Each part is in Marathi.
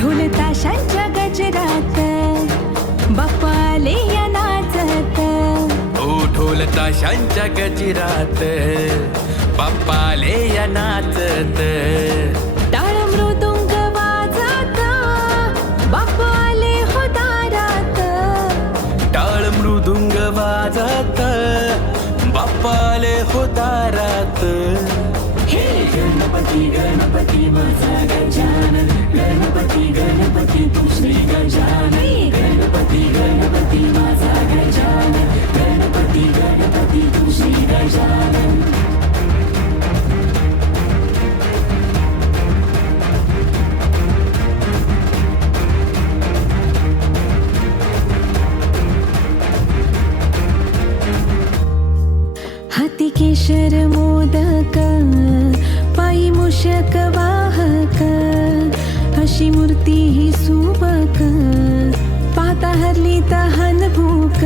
ढोल ताशांच्या गजरात बाप्पा आले या नाचत. ओ ढोल ताशांच्या गजरात बाप्पा आले या नाचत. टाळ मृदुंग वाजत बाप्पा आले हो दारात. टाळ मृदुंग वाजत बाप्पा आले हो दारात. हे गणपती गणपती माझा गजानन, गणपती गणपती तू श्री गजानन. गणपती गणपती माझा गजानन, गणपती गणपती तू श्री गजानन. हाती केशर मोदक पायी मूषक वाहक, अशी मूर्ती ही सुबक पाता हरली तहान भूक.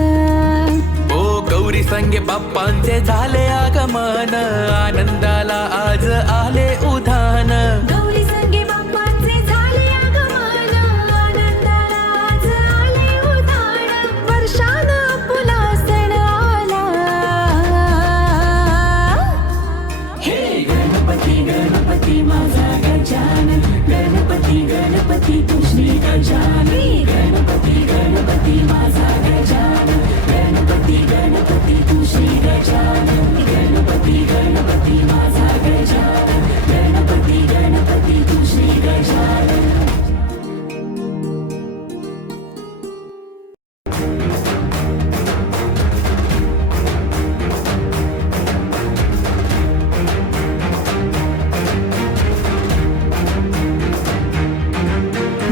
ओ गौरी संगे बाप्पांचे झाले आगमन, आनंदाला आज आले उधान. गौरी संगे बाप्पाचे झाले आगमन, आनंदाला आज आले उधाण. वर्षान पुला सण आला. हे गणपती गणपती माझा गजानन, गणपती गणपती तू श्री गजानन. गणपती गणपती माझा गजानन, गणपती गणपती तू श्री गजानन. गणपती गणपती माझा गजानन, गणपती गणपती तू श्री गजानन.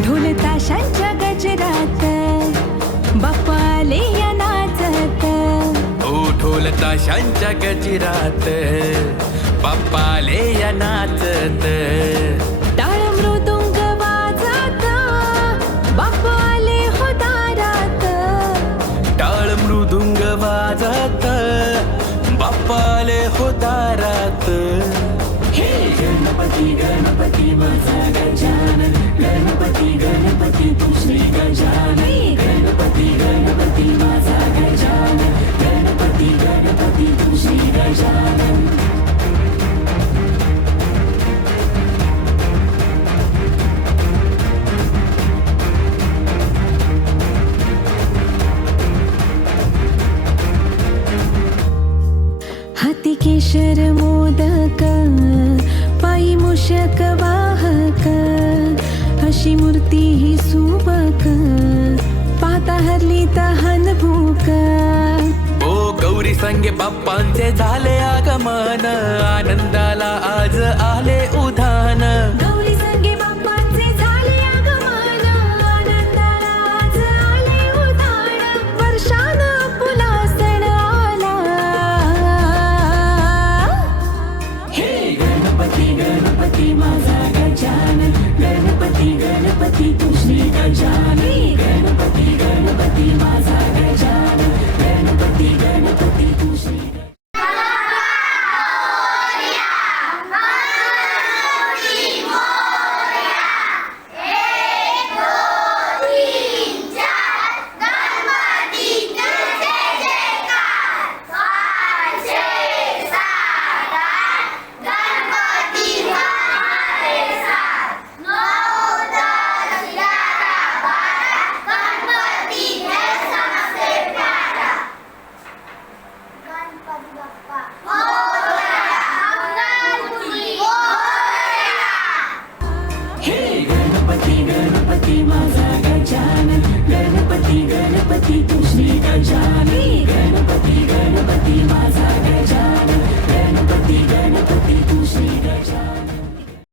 ढोल ताशांच्या गजरात बाप्पा आले या नाचत. ओ ढोल ताशांच्या गजरात बाप्पा आले या नाचत. टाळ मृदुंग वाजत बाप्पा आले हो दारात. टाळ मृदुंग वाजत बाप्पा आले हो दारात. हे गणपती गणपती माझा गजानन, गणपती गणपती तू श्री गजानन. गणपती गणपती माझा गजानन, गणपती गणपती तू श्री गजानन. हाती केशर मोदक पायी मूषक वाहक, अशी मूर्ती ही सुबक पाता हरली तहान भूक. ओ गौरी संगे बाप्पांचे झाले आगमन, आनंदाला आज आले उधान. गौरी